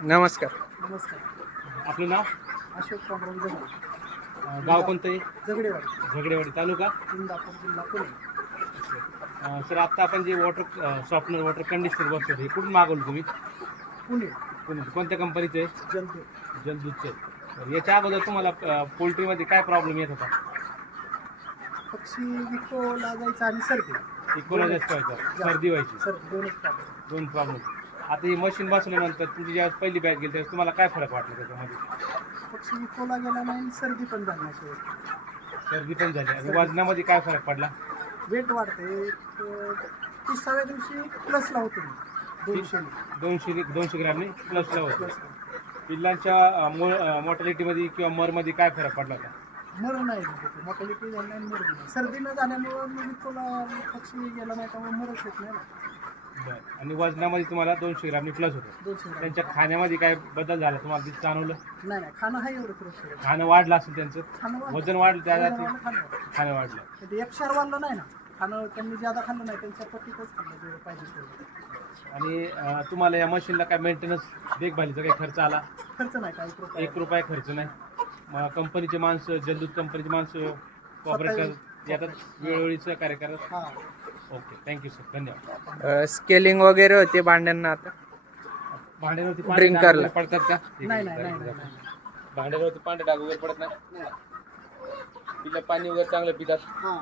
नमस्कार. नमस्कार. आपलं नाव? अशोक पांडुरंग जगडे. गाव कोणतं आहे? जगडेवाडी, झगडेवाडी तालुका. इंदापूर जिल्हा पुणे. सर आत्ता आपण जे वॉटर सॉफ्टनर वॉटर कंडिशनर बसवलं हे कुठून मागवलं तुम्ही? पुणे. पुणे. कोणत्या कंपनीचं आहे? जलदूत. जलदूतचं आहे. तर याच्या अगोदर तुम्हाला पोल्ट्रीमध्ये काय प्रॉब्लेम येत होता? पक्षी विकोला जायचा आणि सर्दी. इकोला जास्त व्हायचा, सर्दी व्हायची, सर्दी दोनच प्रॉब्लेम. दोन प्रॉब्लेम. आता ही मशीन बसवल्यानंतर तुमची ज्यावेळेस पहिली बॅग गेली त्यावेळेस तुम्हाला काय फरक वाटला त्याच्यामध्ये? पक्षी विकोला गेला नाही आणि सर्दी पण झाली नाही शेवट. सर्दी पण झाली आणि वजनामध्ये काय फरक पडला? वेट वाढते. 30व्या दिवशी प्लसला होतो मी. 200 ग्रॅमने प्लसला होतं. पिल्लांच्या मॉर्टॅलिटीमध्ये किंवा मरमध्ये काय फरक पडला होता? मरण नाही मोटॅलिटी झाली नाही, मरण नाही. सर्दी न झाल्यामुळं मी विकोला पक्षी गेला नाही त्यामुळे मरत होत नाही ना. बरं. आणि वजनामध्ये तुम्हाला 200 ग्रॅमनी प्लस होतं. 200 ग्रॅम. त्यांच्या खाण्यामध्ये काय बदल झाला तुम्हाला दिसत जाणवलं? नाही नाही, खाणं आहे एवढं थोडं. खाणं वाढलं असेल त्यांचं, खाणं वाढलं. वजन वाढलं त्या वजन जाती वाढलं, खाणं वाढलं. खाणं वाढलं. ते एकशार वाढलं नाही ना. खाणं त्यांनी ज्यादा खाल्लं नाही, त्यांच्या पट्टीतच खाल्लं जेवढं पाहिजे तेवढं. आणि तुम्हाला या मशीनला काय मेंटेनन्स देखभालीचा काही खर्च आला? खर्च नाही काय, 1 रुपया खर्च नाही. मग कंपनीचे माणसं, जलदूत कंपनीचे माणसं कॉपरेट करत येतात, वेळोवेळी सहकार्य करत. हां. ओके, थँक्यू सर, धन्यवाद. स्केलिंग वगैरे होते भांड्यांना आता? भांड्यावरती Drink डाग करायला. वगैरे पडतात का? नाही नाही नाही नाही. भांड्यावरती पांढरे डाग वगैरे पडत नाही. पिल्लं पाणी वगैरे चांगलं पितात. हां.